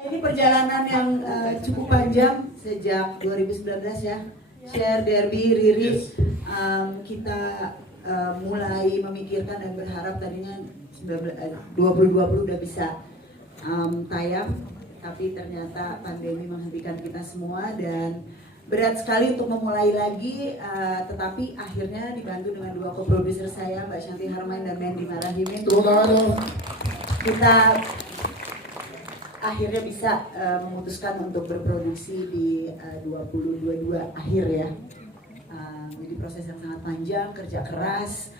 Ini perjalanan yang cukup panjang sejak 2019 ya. Share, Derby, Riri, kita mulai memikirkan dan berharap tadinya 2020 udah bisa tayang, tapi ternyata pandemi menghentikan kita semua dan berat sekali untuk memulai lagi, tetapi akhirnya dibantu dengan dua co-producer saya, Mbak Shanti Harmain dan Mandy Marahimin. Kita akhirnya bisa memutuskan untuk berproduksi di 2022 akhir ya. Jadi proses yang sangat panjang, kerja keras,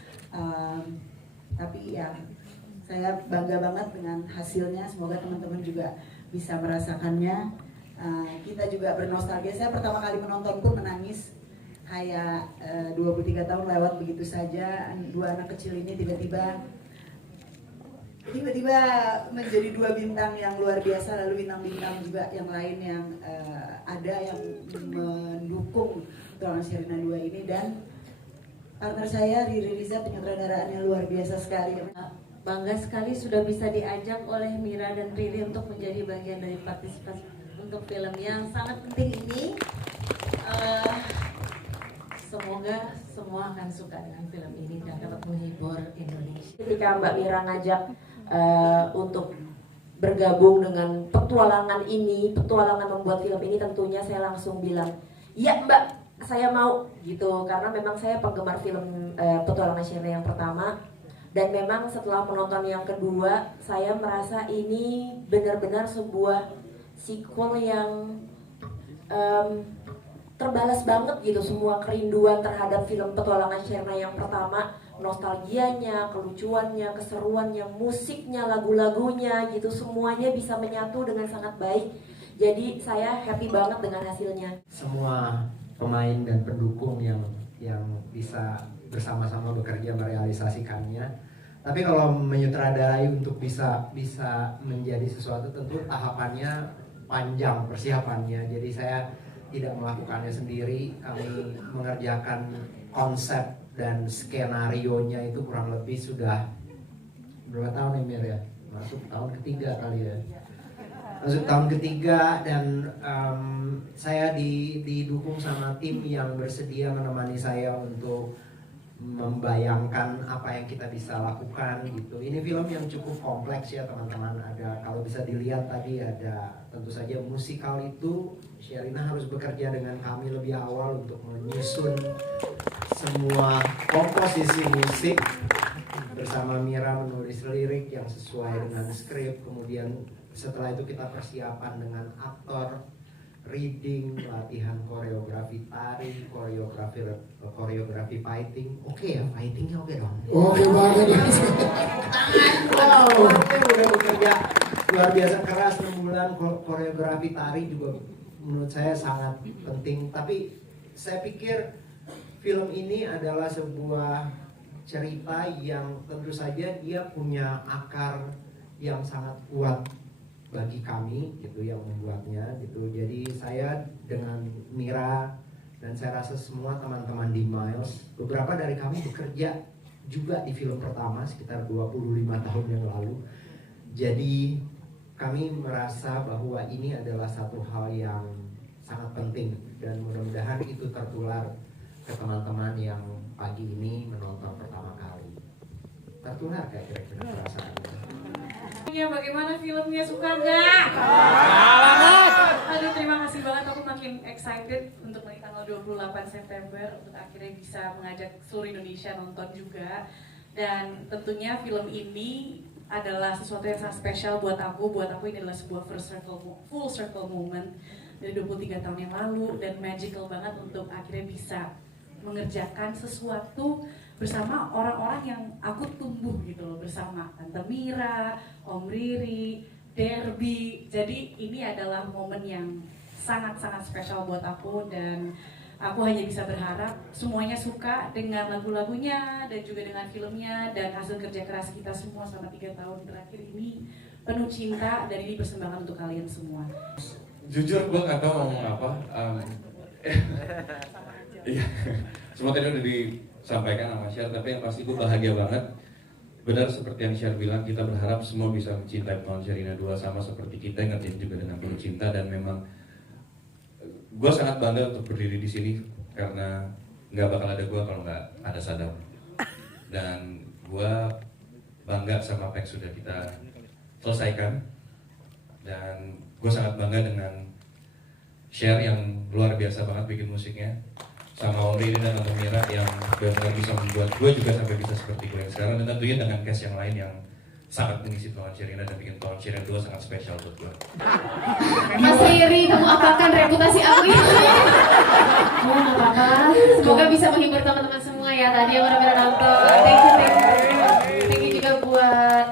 tapi ya saya bangga banget dengan hasilnya. Semoga teman-teman juga bisa merasakannya. Kita juga bernostalgia. Saya pertama kali menonton pun menangis, kayak 23 tahun lewat begitu saja. Dua anak kecil ini tiba-tiba menjadi dua bintang yang luar biasa, lalu bintang-bintang juga yang lain yang ada yang mendukung Petualangan Sherina 2 ini. Dan partner saya Riri Riza, penyutradaraannya luar biasa sekali. Bangga sekali sudah bisa diajak oleh Mira dan Riri untuk menjadi bagian dari partisipasi untuk film yang sangat penting ini. Semoga semua akan suka dengan film ini dan dapat menghibur Indonesia. Ketika Mbak Mira ngajak untuk bergabung dengan petualangan ini, petualangan membuat film ini, tentunya saya langsung bilang, ya Mbak, saya mau gitu, karena memang saya penggemar film Petualangan Sherina yang pertama. Dan memang setelah menonton yang kedua, saya merasa ini benar-benar sebuah sequel yang terbalas banget gitu. Semua kerinduan terhadap film Petualangan Sherina yang pertama, nostalgianya, kelucuannya, keseruannya, musiknya, lagu-lagunya gitu, semuanya bisa menyatu dengan sangat baik. Jadi saya happy banget dengan hasilnya. Semua pemain dan pendukung yang bisa bersama-sama bekerja merealisasikannya. Tapi kalau menyutradarai untuk bisa menjadi sesuatu, tentu tahapannya panjang persiapannya. Jadi saya tidak melakukannya sendiri. Kami mengerjakan konsep dan skenario-nya itu kurang lebih sudah berapa tahun ya Mir ya? Masuk tahun ketiga kali ya. Masuk tahun ketiga dan saya didukung sama tim yang bersedia menemani saya untuk membayangkan apa yang kita bisa lakukan gitu. Ini film yang cukup kompleks ya teman-teman. Ada, kalau bisa dilihat tadi, ada tentu saja musikal itu Sherina harus bekerja dengan kami lebih awal untuk menyusun semua komposisi musik, bersama Mira menulis lirik yang sesuai dengan skrip. Kemudian setelah itu kita persiapan dengan aktor, reading, latihan koreografi tari, koreografi fighting. Oke ya, fightingnya oke dong. Oke banget. Wow, udah bekerja luar biasa keras 6 bulan. Koreografi tari juga menurut saya sangat penting. Tapi saya pikir film ini adalah sebuah cerita yang tentu saja dia punya akar yang sangat kuat bagi kami gitu yang membuatnya gitu. Jadi saya dengan Mira dan saya rasa semua teman-teman di Miles, beberapa dari kami bekerja juga di film pertama sekitar 25 tahun yang lalu. Jadi kami merasa bahwa ini adalah satu hal yang sangat penting dan mudah-mudahan itu tertular ke teman-teman yang pagi ini menonton pertama kali. Tertular kayak kira-kira perasaannya. Ya, bagaimana filmnya, suka nggak? Aduh, terima kasih banget, aku makin excited untuk tanggal 28 September untuk akhirnya bisa mengajak seluruh Indonesia nonton juga. Dan tentunya film ini adalah sesuatu yang sangat spesial buat aku ini adalah sebuah full circle moment dari 23 tahun yang lalu, dan magical banget untuk akhirnya bisa mengerjakan sesuatu bersama orang-orang yang aku tumbuh gitu loh, bersama Tante Mira, Om Riri, Derby. Jadi ini adalah momen yang sangat-sangat spesial buat aku, dan aku hanya bisa berharap semuanya suka dengan lagu-lagunya dan juga dengan filmnya, dan hasil kerja keras kita semua selama 3 tahun terakhir ini penuh cinta, dan ini persembahan untuk kalian semua. Jujur gue gak tau ngomong apa. Iya, semua tadi udah disampaikan sama Sher, tapi yang pasti gue bahagia banget benar seperti yang Sher bilang, kita berharap semua bisa mencintai Petualangan Sherina 2 sama seperti kita yang ngertiin juga dengan penuh cinta. Dan memang gue sangat bangga untuk berdiri di sini karena nggak bakal ada gue kalau nggak ada Sadam. Dan gue bangga sama apa yang sudah kita selesaikan. Dan gue sangat bangga dengan Sher yang luar biasa banget bikin musiknya, sama Om Riri dan Tante Mira yang benar-benar bisa membuat gue juga sampai bisa seperti gue yang sekarang. Dan tentunya dengan cast yang lain yang sangat mengisi Petualangan Sherina dan bikin Petualangan Sherina 2 sangat spesial buat gue. Mas Riri, kamu apakan reputasi aku ini? Kamu nggak apa-apa. Semoga bisa menghibur teman-teman semua ya tadi yang udah nonton. Thank you. Thank you juga buat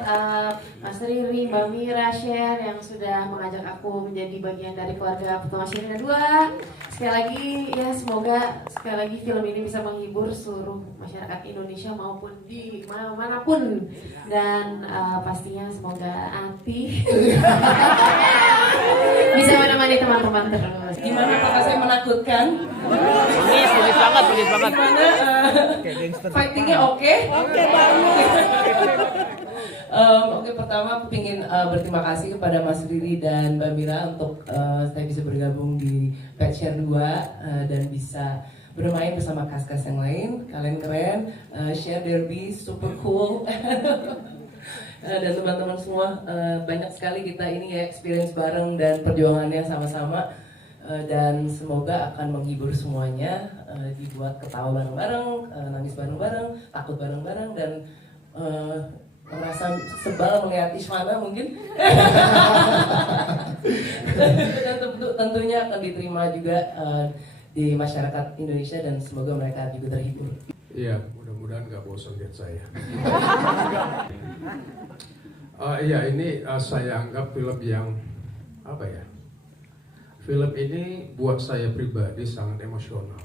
Mas Riri, Mbak Mira, Sher yang sudah mengajak aku menjadi bagian dari keluarga Petualangan Sherina 2. Sekali lagi ya, semoga sekali lagi film ini bisa menghibur seluruh masyarakat Indonesia maupun di manapun. Dan pastinya semoga Ati bisa menemani teman-teman terus. Gimana kakak saya menakutkan? Manis banget. Gimana fightingnya oke? Oke banget. Oke, pertama aku ingin berterima kasih kepada Mas Riri dan Mbak Mira untuk saya bisa bergabung di Petshare 2 dan bisa bermain bersama cast-cast yang lain. Kalian keren, Share Derby super cool. Dan teman-teman semua, banyak sekali kita ini ya experience bareng dan perjuangannya sama-sama. Dan semoga akan menghibur semuanya, dibuat ketawa bareng-bareng, nangis bareng-bareng, takut bareng-bareng, dan merasa sebal melihat Ismana mungkin. Dan tentunya akan diterima juga di masyarakat Indonesia dan semoga mereka juga terhibur. Iya, mudah-mudahan nggak bosan lihat saya. Iya, ini saya anggap film yang apa ya? Film ini buat saya pribadi sangat emosional.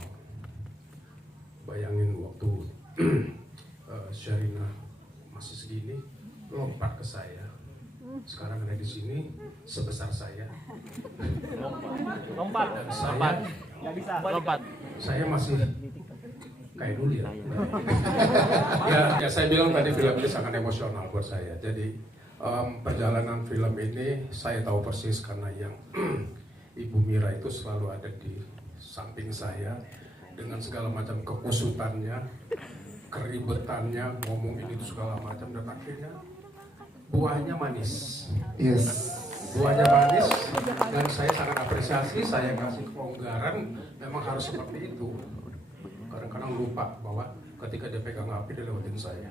Bayangin waktu Sherina masih segini, lompat ke saya. Sekarang ada di sini, sebesar saya. Lompat. Nggak bisa. Lompat. Saya masih kayak dulu ya. Ya, saya bilang tadi film ini sangat emosional buat saya. Jadi perjalanan film ini saya tahu persis karena yang Ibu Mira itu selalu ada di samping saya dengan segala macam kekusutannya, keribetannya, ngomong ini itu segala macam, dan akhirnya buahnya manis. Yes. Buahnya manis dan saya sangat apresiasi, saya kasih kelonggaran, memang harus seperti itu. Kadang-kadang lupa bahwa ketika dia pegang api dia lewatin saya.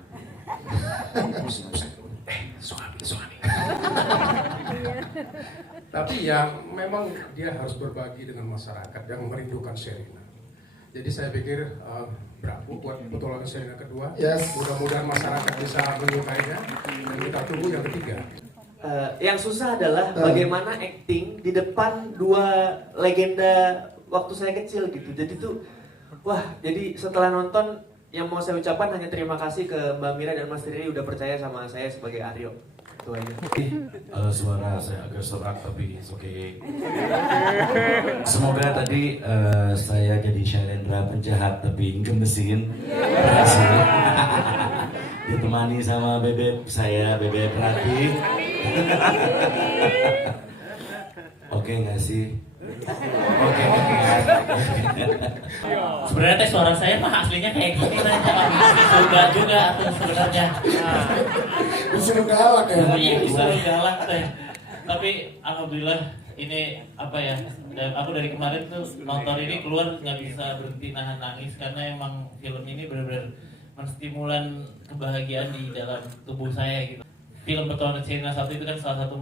Suami. Tapi yang memang dia harus berbagi dengan masyarakat yang merindukan Sherina. Jadi saya pikir bravo buat Petualangan Sherina kedua. Yes. Mudah-mudahan masyarakat bisa menyukainya dan kita tunggu yang ketiga. Yang susah adalah bagaimana acting di depan dua legenda waktu saya kecil gitu. Jadi tuh, wah, jadi setelah nonton yang mau saya ucapkan hanya terima kasih ke Mbak Mira dan Mas Riri udah percaya sama saya sebagai Aryo. Itu aja. Suara saya agak serak tapi it's okay. Semoga tadi saya jadi Syailendra penjahat tapi gemesin berhasil. Ditemani sama bebek saya, bebek Rati. Oke nggak sih? Oke. Sebenarnya teh suara saya mah aslinya kayak gini nanya sudah juga tuh sebenarnya. Disuruh galak ya? Iya disuruh galak teh. Tapi alhamdulillah ini apa ya? Aku dari kemarin tuh nonton ini keluar nggak bisa berhenti nahan nangis karena emang film ini benar-benar menstimulan kebahagiaan di dalam tubuh saya gitu. Film Petualangan Sherina 1 itu kan salah satu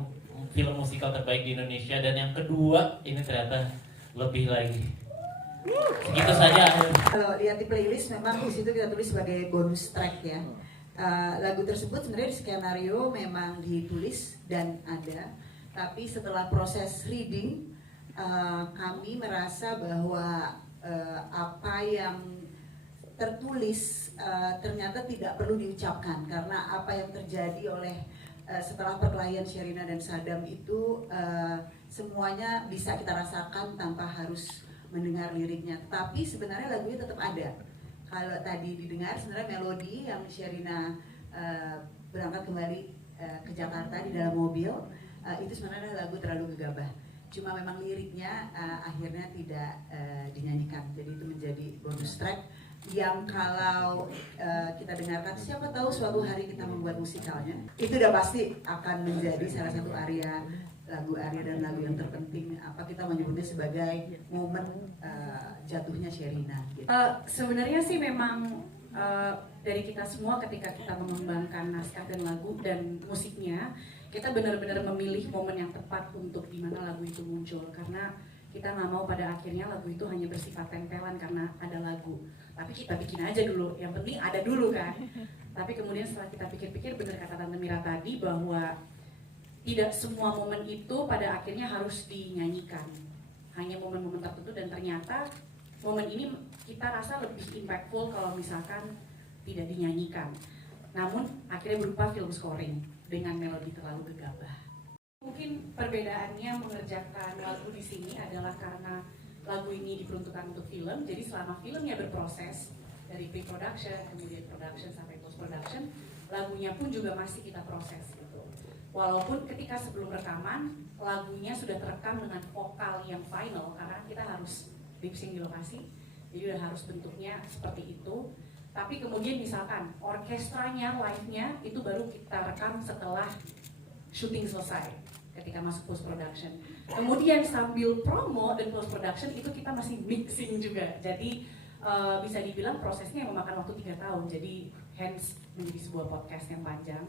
film musikal terbaik di Indonesia, dan yang kedua ini ternyata lebih lagi. Segitu saja. Kalau lihat di playlist memang di situ kita tulis sebagai bonus track ya. Lagu tersebut sebenarnya di skenario memang ditulis dan ada, tapi setelah proses reading kami merasa bahwa apa yang tertulis ternyata tidak perlu diucapkan karena apa yang terjadi oleh setelah perkelahian Sherina dan Sadam itu semuanya bisa kita rasakan tanpa harus mendengar liriknya. Tapi sebenarnya lagunya tetap ada. Kalau tadi didengar sebenarnya melodi yang Sherina berangkat kembali ke Jakarta di dalam mobil, itu sebenarnya lagu Terlalu Gegabah. Cuma memang liriknya akhirnya tidak dinyanyikan, jadi itu menjadi bonus track yang kalau kita dengarkan, siapa tahu suatu hari kita membuat musikalnya, itu udah pasti akan menjadi salah satu lagu Arya dan lagu yang terpenting. Apa kita menyebutnya sebagai momen jatuhnya Sherina gitu. Sebenarnya sih memang dari kita semua ketika kita mengembangkan naskah dan lagu dan musiknya, kita benar-benar memilih momen yang tepat untuk dimana lagu itu muncul, karena kita nggak mau pada akhirnya lagu itu hanya bersifat tempelan karena ada lagu, tapi kita bikin aja dulu, yang penting ada dulu kan. Tapi kemudian setelah kita pikir-pikir, benar kata Tante Mira tadi, bahwa tidak semua momen itu pada akhirnya harus dinyanyikan, hanya momen-momen tertentu, dan ternyata momen ini kita rasa lebih impactful kalau misalkan tidak dinyanyikan, namun akhirnya berupa film scoring dengan melodi Terlalu Gegabah. Mungkin perbedaannya mengerjakan lagu di sini adalah karena lagu ini diperuntukkan untuk film, jadi selama filmnya berproses dari pre-production, kemudian production sampai post-production, lagunya pun juga masih kita proses gitu. Walaupun ketika sebelum rekaman, lagunya sudah terekam dengan vokal yang final, karena kita harus lip sync di lokasi, jadi udah harus bentuknya seperti itu. Tapi kemudian misalkan orkestranya, live-nya itu baru kita rekam setelah syuting selesai, ketika masuk post production. Kemudian sambil promo dan post production itu kita masih mixing juga. Jadi bisa dibilang prosesnya memakan waktu 3 tahun. Jadi hence menjadi sebuah podcast yang panjang.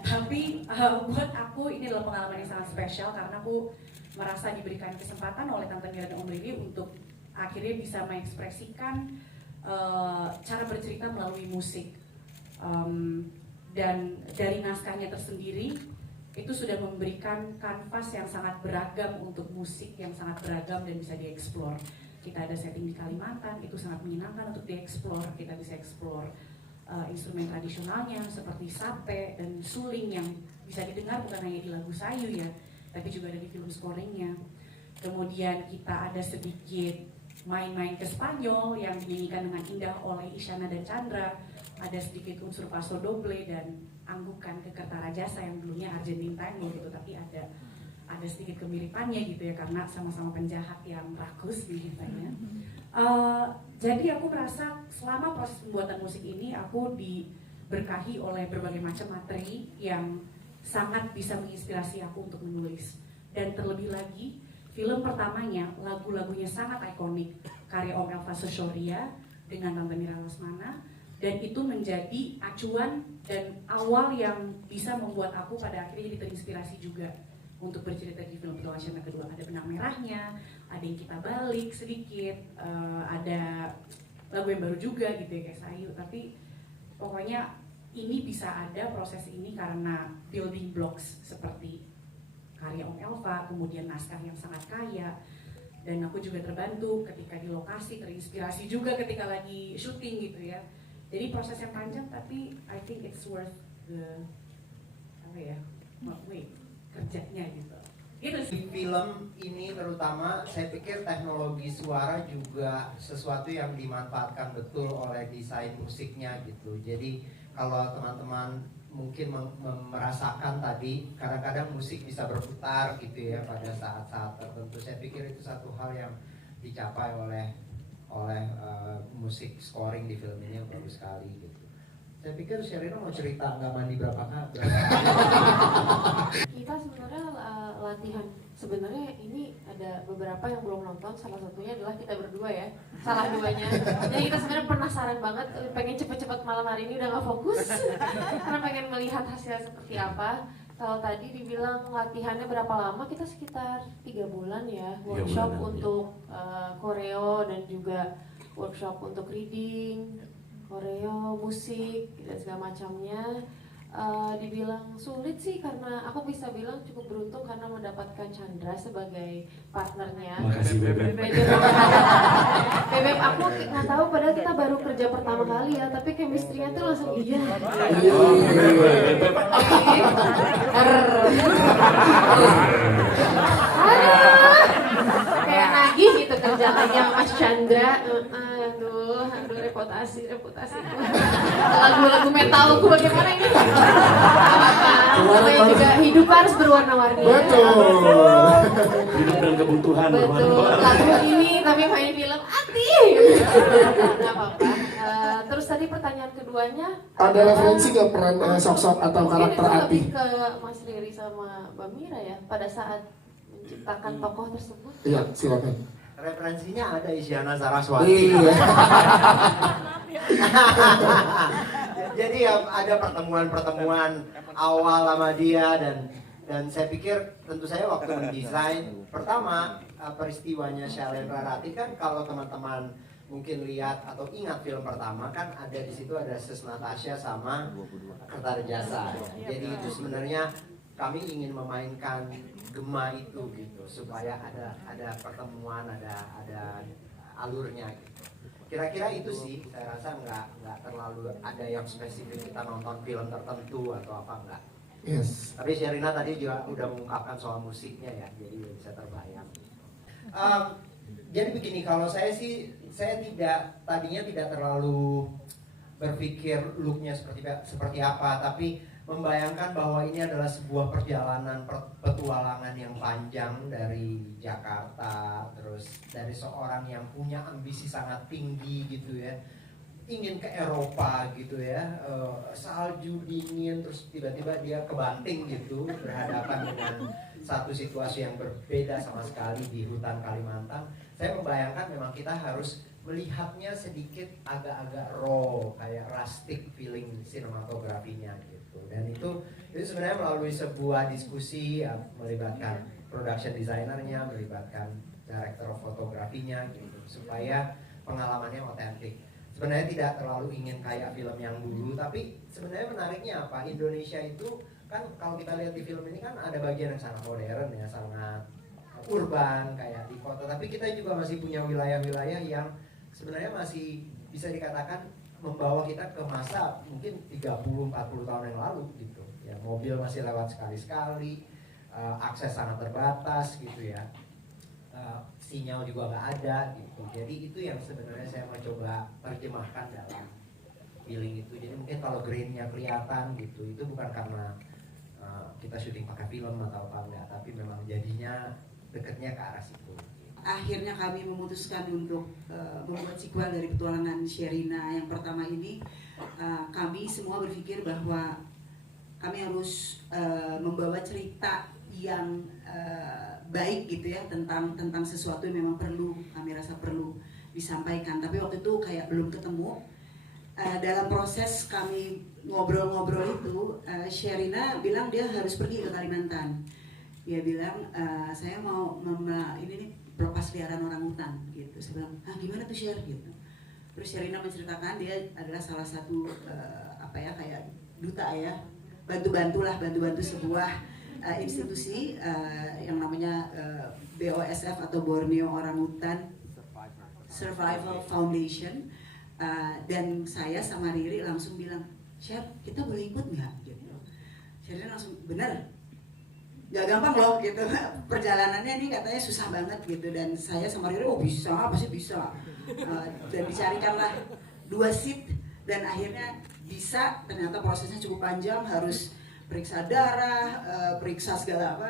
Tapi buat aku ini adalah pengalaman yang sangat spesial, karena aku merasa diberikan kesempatan oleh Tante Mira dan Om Riri untuk akhirnya bisa mengekspresikan cara bercerita melalui musik, dan dari naskahnya tersendiri itu sudah memberikan kanvas yang sangat beragam untuk musik yang sangat beragam dan bisa dieksplor. Kita ada setting di Kalimantan, itu sangat menyenangkan untuk dieksplor. Kita bisa eksplor instrumen tradisionalnya seperti sape dan suling yang bisa didengar bukan hanya di lagu Sayu ya, tapi juga ada di film scoringnya. Kemudian kita ada sedikit main-main ke Spanyol yang dinyanyikan dengan indah oleh Isyana dan Chandra. Ada sedikit unsur paso doble dan anggukan ke Kertarajasa yang dulunya Argentine Tango gitu, tapi ada sedikit kemiripannya gitu ya, karena sama-sama penjahat yang rakus biasanya. Jadi aku merasa selama proses pembuatan musik ini aku diberkahi oleh berbagai macam materi yang sangat bisa menginspirasi aku untuk menulis. Dan terlebih lagi, film pertamanya, lagu-lagunya sangat ikonik, karya Om Elva Soshoria dengan Tante Mira Lesmana, dan itu menjadi acuan dan awal yang bisa membuat aku pada akhirnya jadi terinspirasi juga untuk bercerita di film Petualangan Sherina kedua. Ada Benang Merahnya, ada Yang Kita Balik sedikit, ada lagu yang baru juga gitu ya kayak Sayu, tapi pokoknya ini bisa ada proses ini karena building blocks seperti karya Om Elva, kemudian naskah yang sangat kaya, dan aku juga terbantu ketika di lokasi, terinspirasi juga ketika lagi syuting gitu ya. Jadi proses yang panjang, tapi I think it's worth the kerjanya gitu. Gitu sih. Di film ini terutama saya pikir teknologi suara juga sesuatu yang dimanfaatkan betul oleh desain musiknya gitu. Jadi kalau teman-teman mungkin merasakan tadi kadang-kadang musik bisa berputar gitu ya pada saat-saat tertentu. Saya pikir itu satu hal yang dicapai oleh musik scoring di film ini yang bagus sekali gitu. Saya pikir Sherina mau cerita nggak mandi berapa kali? Kita sebenarnya latihan. Sebenarnya ini ada beberapa yang belum nonton. Salah satunya adalah kita berdua ya. Salah duanya. Jadi kita sebenarnya penasaran banget, pengen cepet-cepet malam hari ini udah nggak fokus karena pengen melihat hasil seperti apa. Kalau tadi dibilang latihannya berapa lama, kita sekitar 3 bulan ya, workshop untuk koreo dan juga workshop untuk reading, koreo, musik dan segala macamnya. Dibilang sulit sih karena aku bisa bilang cukup beruntung karena mendapatkan Chandra sebagai partnernya. Makasih Bebep. Bebep aku nggak tahu padahal kita baru kerja pertama kali ya, tapi chemistry-nya tuh langsung iya. Kayak nagih gitu kan. kerja lagi sama Mas Chandra. Aduh reputasi. Lagu-lagu metalku bagaimana ini? Namanya juga hidup harus berwarna-warni. Betul. Hidup dan kebutuhan. Betul. Lagu ini tapi main film Ati. Nggak apa-apa. Terus tadi pertanyaan keduanya ada referensi ke peran sok-sok atau karakter Ati? Lebih ke Mas Riri sama Mbak Mira ya pada saat menciptakan tokoh tersebut. Iya, silakan. Referensinya ada Isyana Saraswati. Iya. Jadi ya ada pertemuan awal sama dia dan saya pikir tentu saya waktu mendesain pertama peristiwanya Shalendra Ratih kan kalau teman-teman mungkin lihat atau ingat film pertama kan ada di situ ada Sis Natasha sama Kertajasa. Jadi itu sebenarnya kami ingin memainkan gema itu gitu supaya ada pertemuan ada alurnya gitu. Kira-kira itu sih saya rasa nggak terlalu ada yang spesifik kita nonton film tertentu atau apa enggak. Yes. Tapi Sherina tadi juga udah mengungkapkan soal musiknya ya jadi bisa terbayang. Jadi begini kalau saya tadinya tidak terlalu berpikir looknya seperti apa, tapi membayangkan bahwa ini adalah sebuah perjalanan petualangan yang panjang dari Jakarta, terus dari seorang yang punya ambisi sangat tinggi gitu ya, ingin ke Eropa gitu ya, salju dingin, terus tiba-tiba dia ke Banting gitu, berhadapan dengan satu situasi yang berbeda sama sekali di hutan Kalimantan. Saya membayangkan memang kita harus melihatnya sedikit agak-agak raw, kayak rustic feeling sinematografinya gitu. Dan itu sebenarnya melalui sebuah diskusi ya, melibatkan production designernya, melibatkan director fotografinya gitu, supaya pengalamannya otentik. Sebenarnya tidak terlalu ingin kayak film yang dulu, tapi sebenarnya menariknya apa? Indonesia itu kan kalau kita lihat di film ini kan ada bagian yang sangat modern ya, sangat urban kayak di kota, tapi kita juga masih punya wilayah-wilayah yang sebenarnya masih bisa dikatakan membawa kita ke masa mungkin 30-40 tahun yang lalu gitu ya, mobil masih lewat sekali-sekali, akses sangat terbatas gitu ya, sinyal juga nggak ada gitu. Jadi itu yang sebenarnya saya mau coba terjemahkan dalam feeling itu. Jadi mungkin kalau grainnya kelihatan gitu, itu bukan karena kita syuting pakai film atau apa enggak, tapi memang jadinya dekatnya ke arah situ. Akhirnya kami memutuskan untuk membuat sequel dari petualangan Sherina yang pertama ini. Kami semua berpikir bahwa kami harus membawa cerita yang baik gitu ya, tentang sesuatu yang memang kami rasa perlu disampaikan. Tapi waktu itu kayak belum ketemu. Dalam proses kami ngobrol-ngobrol itu, Sherina bilang dia harus pergi ke Kalimantan. Dia bilang saya mau ini nih pelepas liaran orangutan gitu. Saya bilang, gimana tuh Sher gitu. Terus Sherina menceritakan dia adalah salah satu kayak duta ya, bantu sebuah institusi yang namanya BOSF atau Borneo Orangutan Survival Foundation. Dan saya sama Riri langsung bilang, Sher, kita boleh ikut nggak? Gitu. Sherina langsung, bener, nggak gampang loh gitu, perjalanannya ini katanya susah banget gitu. Dan saya sama Riri, bisa, pasti bisa. Dan dicarikanlah 2 seat dan akhirnya bisa. Ternyata prosesnya cukup panjang, harus periksa darah, periksa segala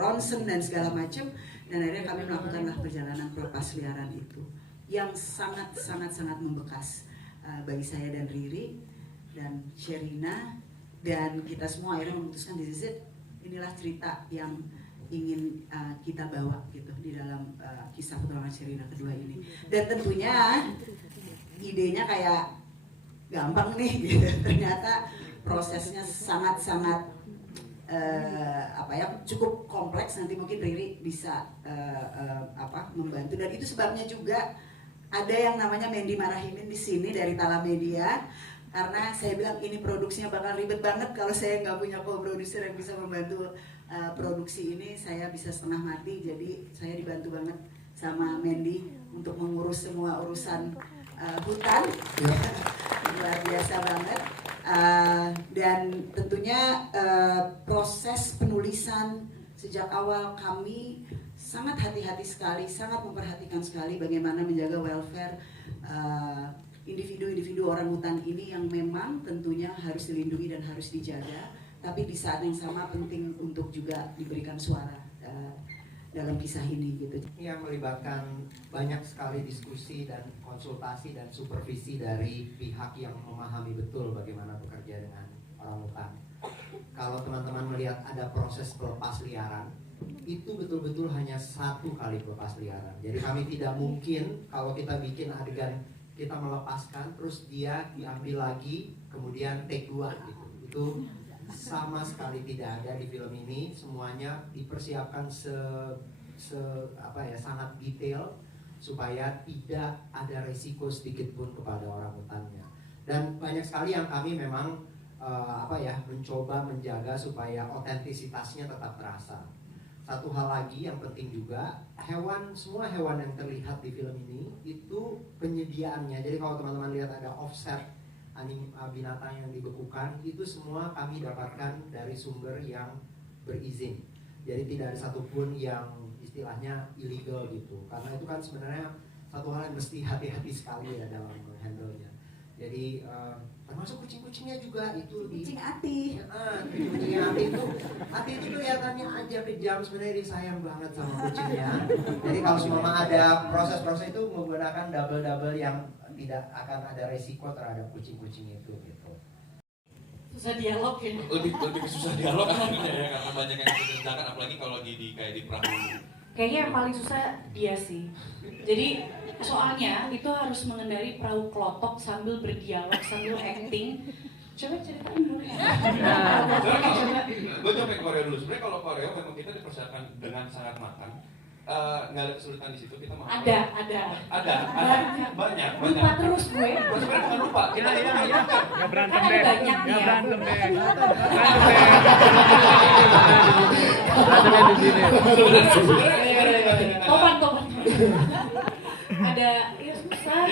ronsen dan segala macam. Dan akhirnya kami melakukanlah perjalanan pelepas liaran itu yang sangat membekas bagi saya dan Riri dan Sherina, dan kita semua akhirnya memutuskan di sisi inilah cerita yang ingin kita bawa gitu di dalam kisah petualangan Sherina kedua ini. Dan tentunya idenya kayak gampang nih gitu, ternyata prosesnya sangat cukup kompleks. Nanti mungkin Riri bisa membantu, dan itu sebabnya juga ada yang namanya Mendy Marahimin di sini dari Tala Media, karena saya bilang ini produksinya bakal ribet banget kalau saya nggak punya co-producer yang bisa membantu produksi ini. Saya bisa setengah mati, jadi saya dibantu banget sama Mendy untuk mengurus semua urusan hutan. Luar biasa banget. Dan tentunya proses penulisan sejak awal kami sangat hati-hati sekali, sangat memperhatikan sekali bagaimana menjaga welfare individu-individu orangutan ini yang memang tentunya harus dilindungi dan harus dijaga, tapi di saat yang sama penting untuk juga diberikan suara dalam kisah ini gitu. Yang melibatkan banyak sekali diskusi dan konsultasi dan supervisi dari pihak yang memahami betul bagaimana bekerja dengan orangutan. Kalau teman-teman melihat ada proses pelepas liaran, itu betul-betul hanya 1 kali pelepas liaran. Jadi kami tidak mungkin kalau kita bikin adegan kita melepaskan terus dia diambil lagi kemudian take 2 gitu. Itu sama sekali tidak ada di film ini. Semuanya dipersiapkan sangat detail supaya tidak ada resiko sedikit pun kepada orangutannya. Dan banyak sekali yang kami memang mencoba menjaga supaya otentisitasnya tetap terasa. Satu hal lagi yang penting juga, semua hewan yang terlihat di film ini itu penyediaannya. Jadi kalau teman-teman lihat ada offset binatang yang dibekukan, itu semua kami dapatkan dari sumber yang berizin. Jadi tidak ada satupun yang istilahnya illegal gitu. Karena itu kan sebenarnya satu hal yang mesti hati-hati sekali ya dalam menghandle-nya. Jadi termasuk kucing-kucingnya juga itu kucing Ati. Kucing Ati itu kelihatannya aja kejam, sebenarnya disayang banget sama kucingnya. Jadi kalau semua ada proses-proses itu menggunakan double yang tidak akan ada resiko terhadap kucing-kucing itu gitu. Susah dialog ya. Lebih susah dialog kan ya, karena banyak yang diceritakan, apalagi kalau kayak di perahu. Kayaknya yang paling susah dia sih. Jadi soalnya itu harus mengendari perahu klotok sambil berdialog, sambil acting. Coba ceritain dulu ya. Gue coba ke Korea dulu. Sebenarnya kalau Korea memang kita dipersiapkan dengan sangat matang. Nggak ada kesulitan di situ, kita mau Ada banyak. Lupa terus gue. Sebenarnya bukan lupa, kita nggak berantem deh. Berantemnya di sini. Topan. Ada ya susah.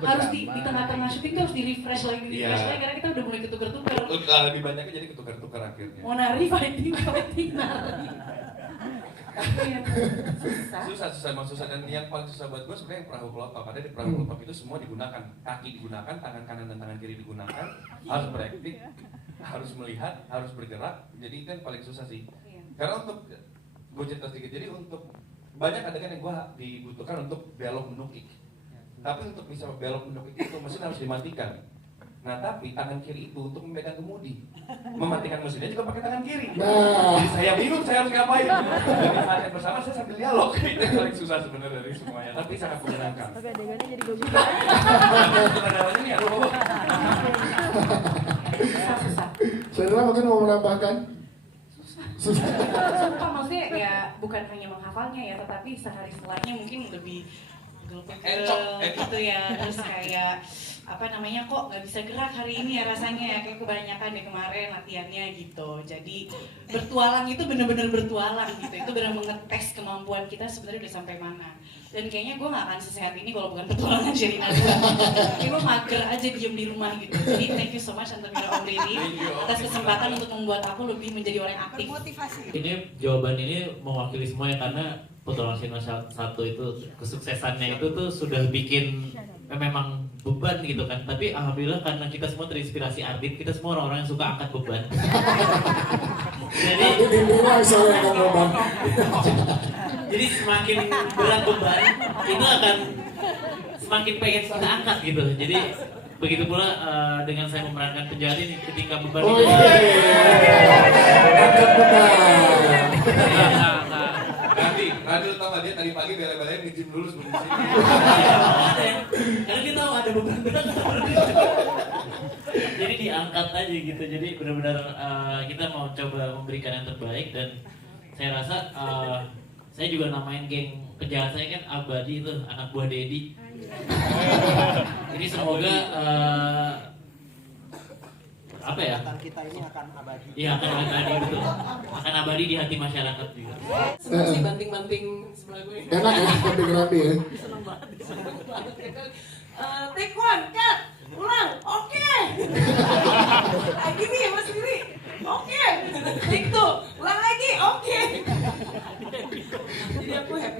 Harus di tengah-tengah syuting tuh harus di refresh lagi karena kita udah mulai ketukar-tukar. Lebih banyaknya jadi ketukar-tukar akhirnya. Mau nari fighting nari. Susah dan yang paling susah buat gue sebenarnya yang perahu kelotok. Ada di perahu kelotok itu semua digunakan, kaki digunakan, tangan kanan dan tangan kiri digunakan, harus berakting, harus melihat, harus bergerak. Jadi itu yang paling susah sih. Karena untuk gue cerita sedikit, jadi untuk banyak adegan yang gue dibutuhkan untuk belok menukik. Tapi untuk bisa belok menukik itu mesin harus dimatikan. Nah tapi tangan kiri itu untuk memegang kemudi, mematikan mesinnya juga pakai tangan kiri. Jadi saya bingung saya harus ngapain. Jadi saat yang bersama saya sambil dialog. Itu yang paling susah sebenarnya dari semuanya, tapi sangat menyenangkan. Tapi adegannya jadi gue juga. Kendalanya nih aduh. Susah. Sandra mungkin mau menambahkan? Sumpah maksudnya ya bukan hanya menghafalnya ya, tetapi sehari setelahnya mungkin lebih gitu ya, terus kayak kok nggak bisa gerak hari ini ya rasanya ya, kayak kebanyakan di kemarin latihannya gitu. Jadi bertualang itu bener-bener bertualang gitu, itu bener mengetes kemampuan kita sebenarnya udah sampai mana. Dan kayaknya gue nggak akan sesehat ini kalau bukan petualangan Sherina. Kayak gue mager aja diem di rumah gitu. Jadi thank you so much Antamira Om Riri atas kesempatan untuk membuat aku lebih menjadi orang yang aktif. Ini jawaban ini mewakili semuanya karena Petualangan Sherina 1 itu kesuksesannya itu tuh sudah bikin memang beban gitu kan. Tapi alhamdulillah karena kita semua terinspirasi Ardit, kita semua orang-orang yang suka angkat beban. Jadi semakin berat beban itu akan semakin pengen kita angkat gitu. Jadi begitu pula dengan saya memerankan penjahat ini ketika beban itu angkat beban. Radul tau gak dia tadi pagi bela-belain nge-gym dulu sebelum sini. Karena kita tahu ada beban berat. Jadi diangkat aja gitu. Jadi benar-benar kita mau coba memberikan yang terbaik dan saya rasa saya juga namain geng penjahat saya kan Abadi itu, anak buah Dedi. Jadi semoga kita ini akan abadi. Iya, akan abadi betul. Akan abadi di hati masyarakat juga. Senang sih banting-banting sebelah gue. Enak ya, rapi-rapi ya. Senang banget. Take one, cut, ulang, oke. Gini ya Mas Riri, oke. Take two, ulang lagi, oke.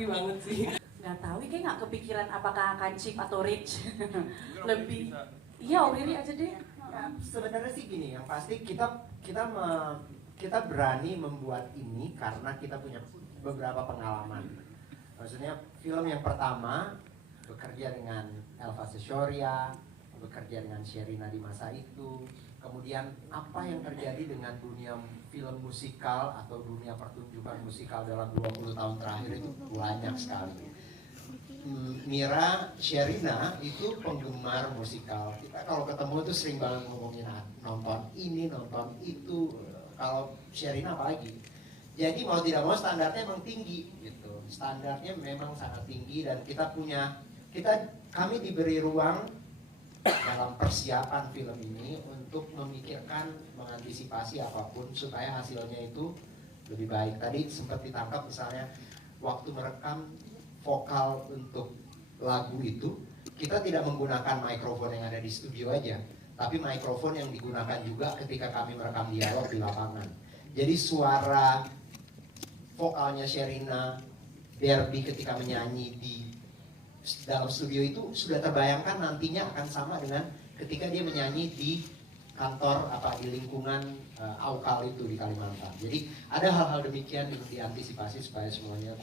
happy banget sih. Nggak tahu, kayak nggak kepikiran apakah akan cheap atau rich. Lebih, iya Om Riri aja deh. Ya, sebenarnya sih gini, yang pasti kita berani membuat ini karena kita punya beberapa pengalaman. Maksudnya film yang pertama bekerja dengan Elva Seshoria, bekerja dengan Sherina di masa itu. Kemudian apa yang terjadi dengan dunia film musikal atau dunia pertunjukan musikal dalam 20 tahun terakhir itu banyak sekali. Mira, Sherina itu penggemar musikal. Kita kalau ketemu tuh sering banget ngomongin nonton ini, nonton itu. Kalau Sherina apalagi. Jadi mau tidak mau standarnya memang tinggi gitu. Standarnya memang sangat tinggi dan kami diberi ruang dalam persiapan film ini untuk memikirkan, mengantisipasi apapun supaya hasilnya itu lebih baik. Tadi sempat ditangkap misalnya waktu merekam vokal untuk lagu itu, kita tidak menggunakan mikrofon yang ada di studio aja, tapi mikrofon yang digunakan juga ketika kami merekam dialog di lapangan. Jadi suara vokalnya Sherina, Derby ketika menyanyi di dalam studio itu sudah terbayangkan nantinya akan sama dengan ketika dia menyanyi di kantor di lingkungan Aukal itu di Kalimantan. Jadi ada hal-hal demikian yang diantisipasi supaya semuanya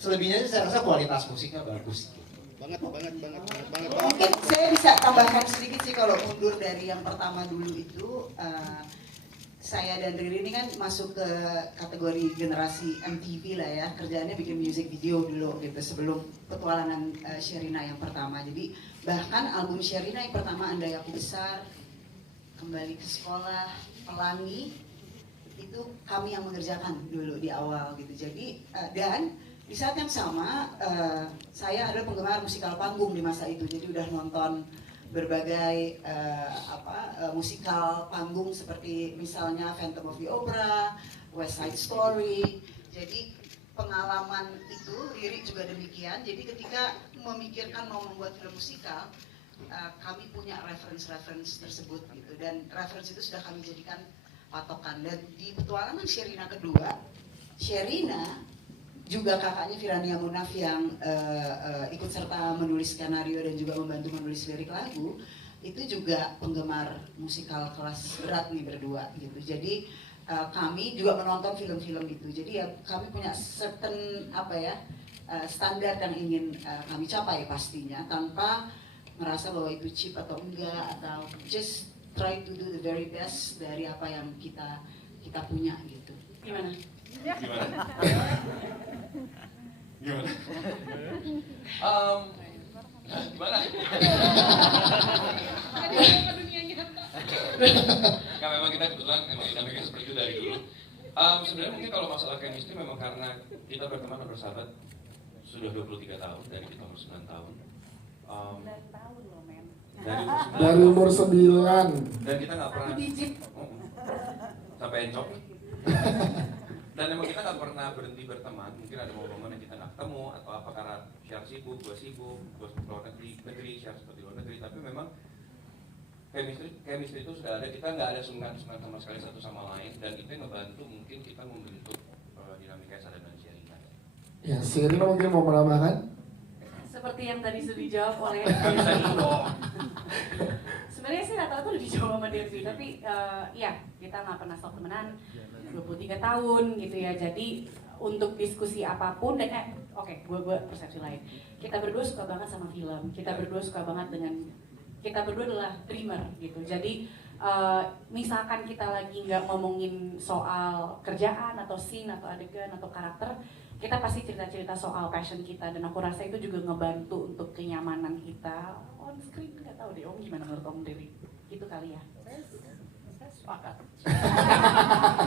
selebihnya saya rasa kualitas musiknya bagus. Banget. Mungkin saya bisa tambahkan sedikit sih kalau mundur dari yang pertama dulu itu. Saya dan Riri ini kan masuk ke kategori generasi MTV lah ya, kerjaannya bikin music video dulu gitu sebelum petualangan Sherina yang pertama. Jadi bahkan album Sherina yang pertama Andai Aku Besar, Kembali ke Sekolah, Pelangi itu kami yang mengerjakan dulu di awal gitu. Jadi dan di saat yang sama saya adalah penggemar musikal panggung di masa itu. Jadi udah nonton berbagai musikal panggung seperti misalnya Phantom of the Opera, West Side Story. Jadi pengalaman itu Riri juga demikian. Jadi ketika memikirkan mau membuat film musikal, kami punya reference tersebut gitu, dan reference itu sudah kami jadikan patokan. Dan di petualangan Sherina kedua, Sherina juga kakaknya Firania Munaf yang ikut serta menulis skenario dan juga membantu menulis lirik lagu, itu juga penggemar musikal kelas berat nih berdua gitu. Jadi kami juga menonton film-film itu. Jadi ya kami punya certain standar yang ingin kami capai pastinya, tanpa merasa bahwa itu cheap atau enggak, atau just try to do the very best dari apa yang kita punya gitu. Gimana? Gimana? Gimana? Nah, memang kita kebetulan dinamiknya seperti itu dari dulu. Sebenarnya mungkin kalau masalah chemistry memang karena kita berteman dan bersahabat sudah 23 tahun, dari kita umur 9 tahun. Dari umur 9. Dan kita nggak pernah sampai encok. Dan emang kita nggak pernah berhenti berteman. Mungkin ada momen-momen yang kita nggak ketemu atau apa karena Syar sibuk, gue keluar negeri, Syar seperti luar negeri. Tapi memang chemistry itu sudah ada. Kita nggak ada sungkan-sungkan sama sekali satu sama lain, dan itu yang ngebantu mungkin kita membentuk dinamika Sada dan Sherina. Ya, Sherina mungkin mau menambahkan? Seperti yang tadi sudah dijawab oleh sebenarnya sih rata-rata udah dijawab sama Derby, tapi ya kita nggak pernah stop temenan 23 tahun gitu ya. Jadi untuk diskusi apapun dan gue persepsi lain, kita berdua suka banget sama film, kita berdua suka banget dengan, kita berdua adalah dreamer gitu. Jadi misalkan kita lagi nggak ngomongin soal kerjaan atau scene atau adegan atau karakter, kita pasti cerita-cerita soal passion kita, dan aku rasa itu juga ngebantu untuk kenyamanan kita on screen. Nggak tahu deh Om, gimana menurut Om Dewi? Gitu kali ya. Saya sepakat.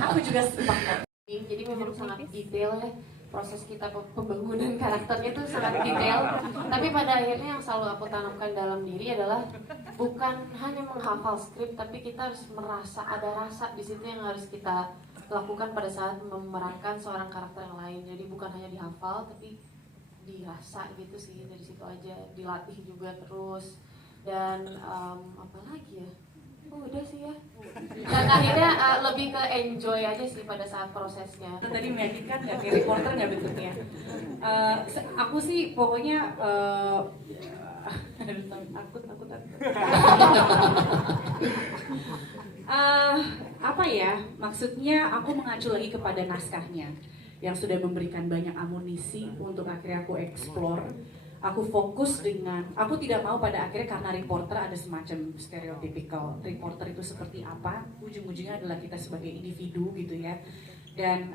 Aku juga sepakat. Jadi memang sangat detail ya proses kita pembangunan karakternya itu sangat detail. Tapi pada akhirnya yang selalu aku tanamkan dalam diri adalah bukan hanya menghafal skrip, tapi kita harus merasa, ada rasa di situ yang harus kita lakukan pada saat memerankan seorang karakter yang lain. Jadi bukan hanya dihafal tapi dirasa gitu sih, dari situ aja, dilatih juga terus. Dan apa lagi ya, Udah sih ya. Dan akhirnya lebih ke enjoy aja sih pada saat prosesnya. Tadi meyakinkan nggak kayak reporter nggak bentuknya? Aku sih pokoknya takut. Apa ya? Maksudnya aku mengacu lagi kepada naskahnya yang sudah memberikan banyak amunisi untuk akhirnya aku explore. Aku fokus dengan, aku tidak mau pada akhirnya karena reporter ada semacam stereotypical reporter itu seperti apa, ujung-ujungnya adalah kita sebagai individu gitu ya. Dan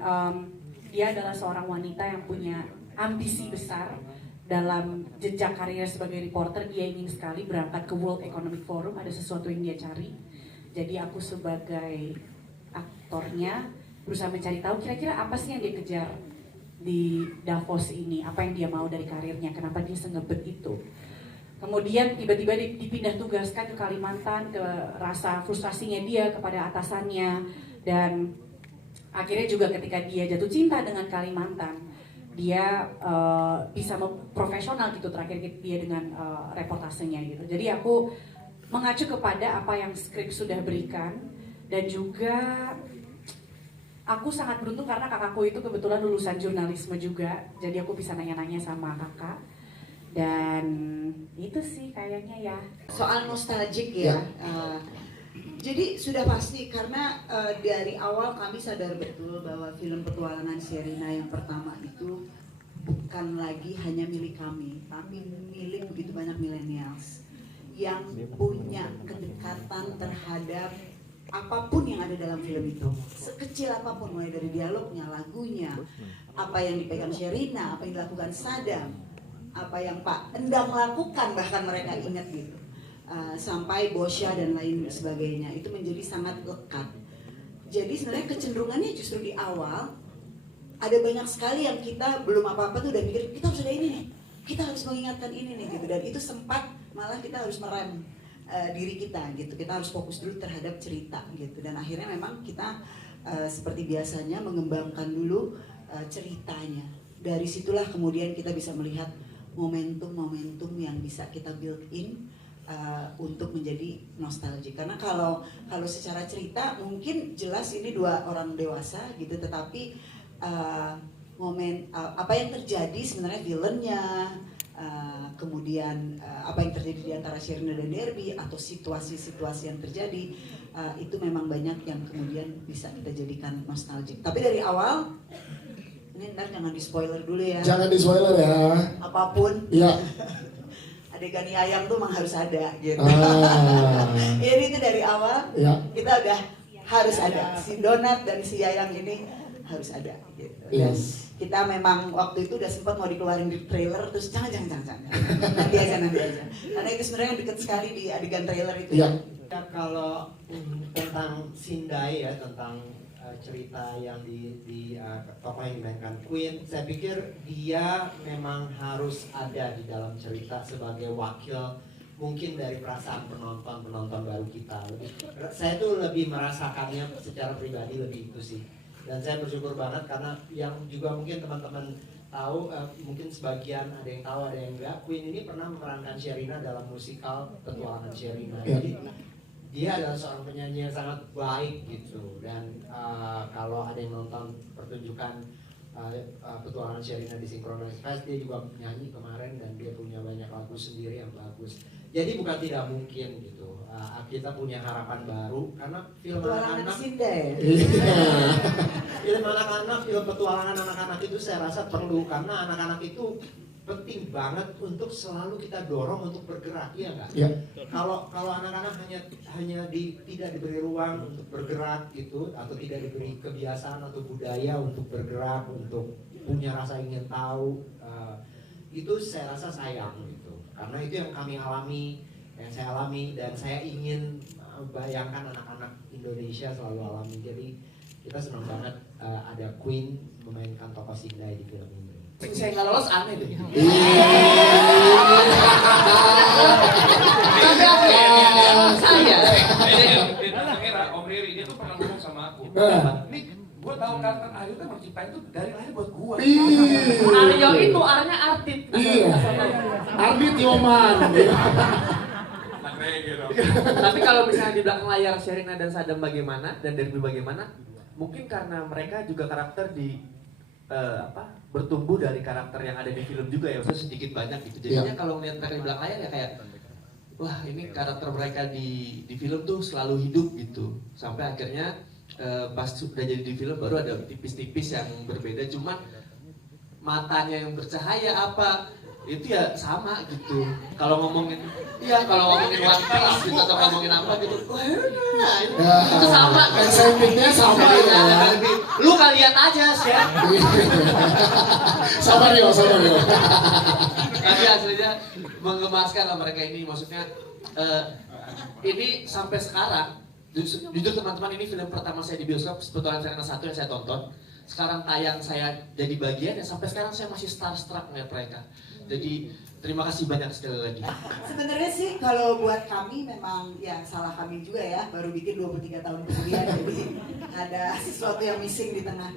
dia adalah seorang wanita yang punya ambisi besar dalam jejak karir sebagai reporter. Dia ingin sekali berangkat ke World Economic Forum, ada sesuatu yang dia cari. Jadi aku sebagai aktornya berusaha mencari tahu kira-kira apa sih yang dia kejar di Davos ini, apa yang dia mau dari karirnya, kenapa dia sengebet itu. Kemudian tiba-tiba dipindah tugaskan ke Kalimantan, ke rasa frustrasinya dia kepada atasannya, dan akhirnya juga ketika dia jatuh cinta dengan Kalimantan, dia bisa profesional gitu terakhir dia dengan reportasenya gitu. Jadi aku mengacu kepada apa yang skrip sudah berikan, dan juga aku sangat beruntung karena kakakku itu kebetulan lulusan jurnalisme juga, jadi aku bisa nanya-nanya sama kakak. Dan itu sih kayaknya ya. Soal nostalgic ya. Jadi sudah pasti karena dari awal kami sadar betul bahwa film petualangan Sherina yang pertama itu bukan lagi hanya milik kami, tapi milik begitu banyak millennials yang punya kedekatan terhadap apapun yang ada dalam film itu, sekecil apapun, mulai dari dialognya, lagunya, apa yang dipegang Sherina, apa yang dilakukan Sadam, apa yang Pak Endang lakukan, bahkan mereka ingat gitu, sampai Bosya dan lain sebagainya, itu menjadi sangat lekat. Jadi sebenarnya kecenderungannya justru di awal ada banyak sekali yang kita belum apa-apa tuh udah mikir kita harus ada ini nih, kita harus mengingatkan ini nih gitu, dan itu sempat malah kita harus merem diri kita gitu, kita harus fokus dulu terhadap cerita gitu, dan akhirnya memang kita seperti biasanya mengembangkan dulu ceritanya. Dari situlah kemudian kita bisa melihat momentum-momentum yang bisa kita build in untuk menjadi nostalgia. Karena kalau secara cerita mungkin jelas ini dua orang dewasa gitu, tetapi apa yang terjadi sebenarnya villainnya, kemudian apa yang terjadi di antara Sherina dan Derby atau situasi-situasi yang terjadi itu memang banyak yang kemudian bisa kita jadikan nostalgic. Tapi dari awal, ini ntar jangan di spoiler dulu ya. Jangan di spoiler ya. Apapun. Iya. Adegan Yayang tuh memang harus ada gitu. Jadi itu dari awal kita udah harus ada si Donat dan si Yayang ini harus ada gitu. Yes. Kita memang waktu itu udah sempat mau dikeluarin di trailer, terus jangan nanti aja karena itu sebenarnya dekat sekali di adegan trailer itu. Ya, kalau tentang Sindai ya, tentang cerita yang di tokoh yang dimainkan Queen, saya pikir dia memang harus ada di dalam cerita sebagai wakil mungkin dari perasaan penonton baru kita. Saya tuh lebih merasakannya secara pribadi lebih itu sih. Dan saya bersyukur banget karena yang juga mungkin teman-teman tahu, mungkin sebagian ada yang tahu ada yang enggak, Queen ini pernah memerankan Sherina dalam musikal Petualangan Sherina. Jadi dia adalah seorang penyanyi yang sangat baik gitu, dan kalau ada yang nonton pertunjukan Petualangan Sherina di Synchronized Fest, dia juga nyanyi kemarin dan dia punya banyak lagu sendiri yang bagus. Jadi bukan tidak mungkin gitu, kita punya harapan baru karena film anak-anak, film anak-anak, film petualangan anak-anak itu saya rasa perlu, karena anak-anak itu penting banget untuk selalu kita dorong untuk bergerak, iya nggak? Ya. Kalau anak-anak hanya tidak diberi ruang untuk bergerak gitu, atau tidak diberi kebiasaan atau budaya untuk bergerak, untuk punya rasa ingin tahu, itu saya rasa sayang gitu. Karena itu yang kami alami, yang saya alami, dan saya ingin bayangkan anak-anak Indonesia selalu alami. Jadi kita senang banget ada Queen memainkan tokoh Sindai di film ini. Saya nggak lolos aneh deh. Om Riri dia tuh pernah ngomong sama aku. Nih, gue tahu karakter Aryo tuh menciptain itu dari lahir buat gue. Aryo itu artinya Artit. Iya. Artit Yoman. Nah, kayak gitu. Tapi kalau misalnya di belakang layar Sherina dan Sadam bagaimana dan Derby bagaimana, mungkin karena mereka juga karakter di bertumbuh dari karakter yang ada di film juga ya, sedikit banyak gitu. Jadinya kalau ngeliat mereka di belakang layar ya kayak, wah ini karakter mereka di film tuh selalu hidup gitu. Sampai akhirnya pas sudah jadi di film baru ada tipis-tipis yang berbeda, cuman matanya yang bercahaya apa itu ya sama gitu. Kalau ngomongin One Piece gitu atau ngomongin apa gitu, wah itu sama. Excitednya sama ya. Lu kali lihat aja sih ya. Sabar yo. Tapi aslinya menggemaskan lah mereka ini. Maksudnya ini sampai sekarang, jujur teman-teman, ini film pertama saya di bioskop, Petualangan Sherina 1 yang saya tonton. Sekarang tayang saya jadi bagian ya, sampai sekarang saya masih starstruck ngeliat mereka. Jadi terima kasih banyak sekali lagi. Sebenarnya sih kalau buat kami memang ya salah kami juga ya, baru bikin 23 tahun kemudian jadi ada sesuatu yang missing di tengah.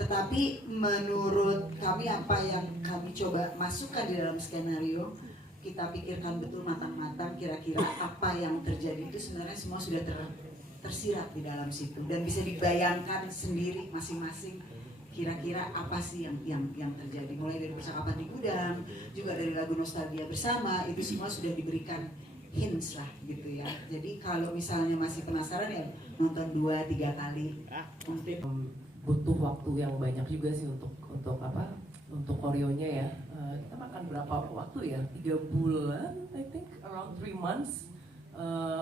Tetapi menurut kami apa yang kami coba masukkan di dalam skenario, kita pikirkan betul matang-matang kira-kira apa yang terjadi itu sebenarnya semua sudah tersirat di dalam situ dan bisa dibayangkan sendiri masing-masing kira-kira apa sih yang terjadi, mulai dari percakapan di gudang, juga dari lagu Nostalgia Bersama, itu semua sudah diberikan hints lah gitu ya. Jadi kalau misalnya masih penasaran ya nonton 2-3 kali. Butuh waktu yang banyak juga sih untuk koreonya ya. Kita makan berapa waktu ya? 3 bulan, I think around 3 months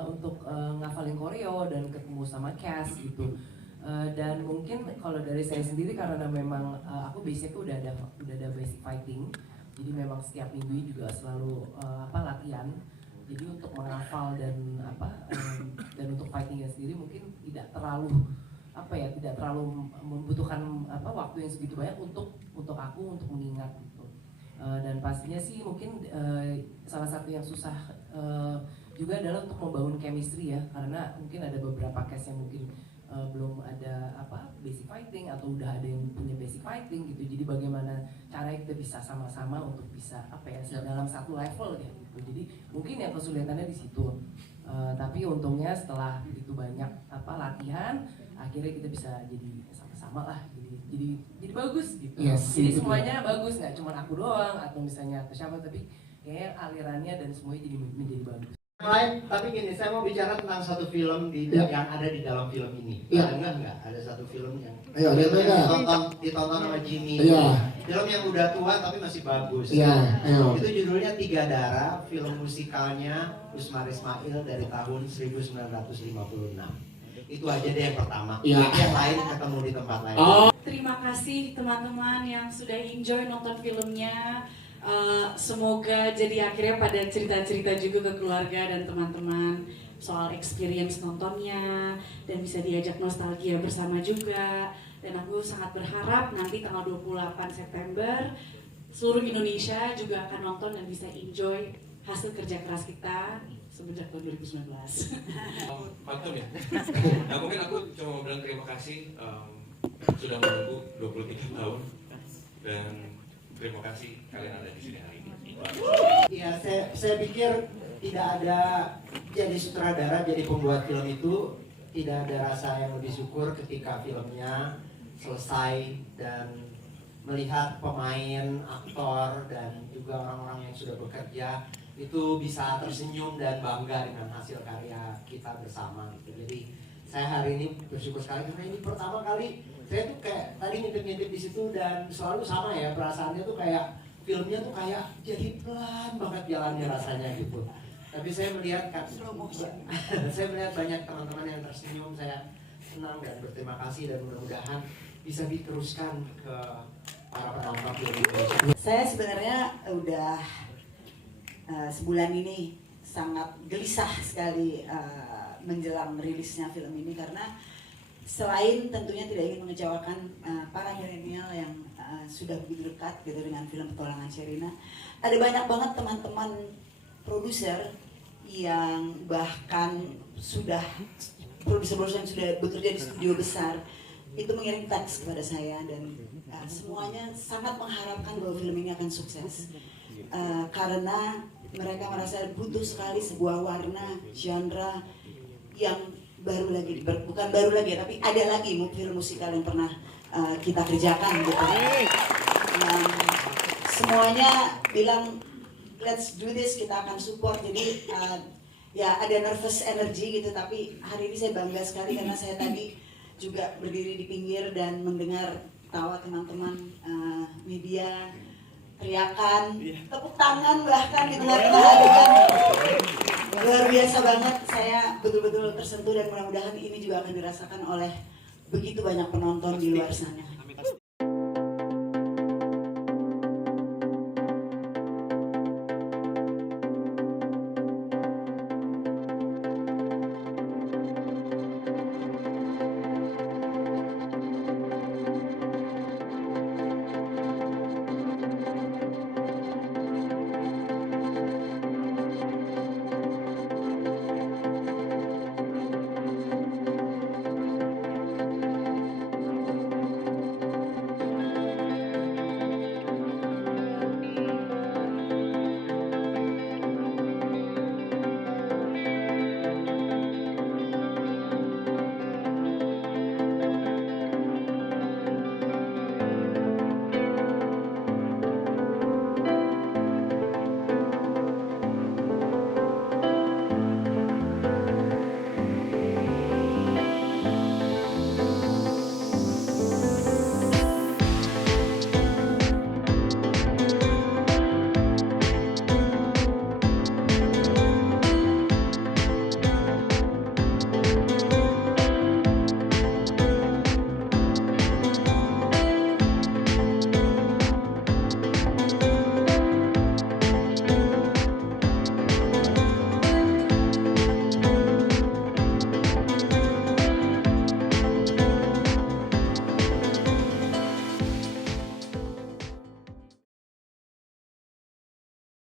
untuk ngafalin koreo dan ketemu sama cast gitu. Dan mungkin kalau dari saya sendiri karena memang aku basicnya udah ada basic fighting, jadi memang setiap minggu juga selalu latihan. Jadi untuk menghafal dan untuk fightingnya sendiri mungkin tidak terlalu membutuhkan waktu yang segitu banyak untuk aku untuk mengingat gitu. Dan pastinya sih mungkin salah satu yang susah juga adalah untuk membangun chemistry ya, karena mungkin ada beberapa case yang mungkin belum ada basic fighting atau udah ada yang punya basic fighting gitu. Jadi bagaimana caranya kita bisa sama-sama untuk bisa dalam satu level ya gitu. Jadi mungkin yang kesulitannya di situ. Tapi untungnya setelah begitu banyak latihan, akhirnya kita bisa jadi sama-sama lah. Jadi bagus gitu. Yes, jadi gitu. semuanya bagus, nggak cuma aku doang atau misalnya atau siapa, tapi kayaknya alirannya dan semuanya jadi menjadi bagus. Lain, tapi gini, saya mau bicara tentang satu film yang ada di dalam film ini. Enggak, ada satu film yang ditonton sama Jimmy. Film yang udah tua tapi masih bagus. Itu judulnya Tiga Darah, film musikalnya Usmar Ismail dari tahun 1956. Itu aja deh yang pertama. Yang lain ketemu di tempat lain. Terima kasih teman-teman yang sudah enjoy nonton filmnya. Semoga jadi akhirnya pada cerita-cerita juga ke keluarga dan teman-teman soal experience nontonnya dan bisa diajak nostalgia bersama juga. Dan aku sangat berharap nanti tanggal 28 September seluruh Indonesia juga akan nonton dan bisa enjoy hasil kerja keras kita semenjak tahun 2019. Mantap ya. Nah mungkin aku cuma mau bilang terima kasih sudah menunggu 23 tahun dan terima kasih kalian ada di sini hari ini. Iya, saya pikir tidak ada jadi sutradara, jadi pembuat film itu tidak ada rasa yang lebih syukur ketika filmnya selesai dan melihat pemain, aktor dan juga orang-orang yang sudah bekerja itu bisa tersenyum dan bangga dengan hasil karya kita bersama gitu. Jadi saya hari ini bersyukur sekali karena ini pertama kali saya tuh kayak tadi ngintip-ngintip di situ dan selalu sama ya perasaannya tuh kayak filmnya tuh kayak jadi pelan banget jalannya rasanya gitu. Tapi saya melihat saya melihat banyak teman-teman yang tersenyum, saya senang dan berterima kasih dan mudah-mudahan bisa diteruskan ke para penonton film Indonesia. Saya sebenarnya udah sebulan ini sangat gelisah sekali menjelang rilisnya film ini karena selain tentunya tidak ingin mengecewakan para milenial yang sudah begitu dekat gitu dengan film Petualangan Sherina, ada banyak banget teman-teman produser yang bahkan sudah produser-produser yang sudah bekerja di studio besar itu mengirim teks kepada saya dan semuanya sangat mengharapkan bahwa film ini akan sukses karena mereka merasa butuh sekali sebuah warna, genre yang baru lagi, bukan baru lagi, tapi ada lagi film musikal yang pernah kita kerjakan gitu. Semuanya bilang let's do this, kita akan support. Jadi ya ada nervous energy gitu, tapi hari ini saya bangga sekali karena saya tadi juga berdiri di pinggir dan mendengar tawa teman-teman media, teriakan, tepuk tangan bahkan di tengah-tengah adegan. Luar biasa banget, saya betul-betul tersentuh dan mudah-mudahan ini juga akan dirasakan oleh begitu banyak penonton di luar sana.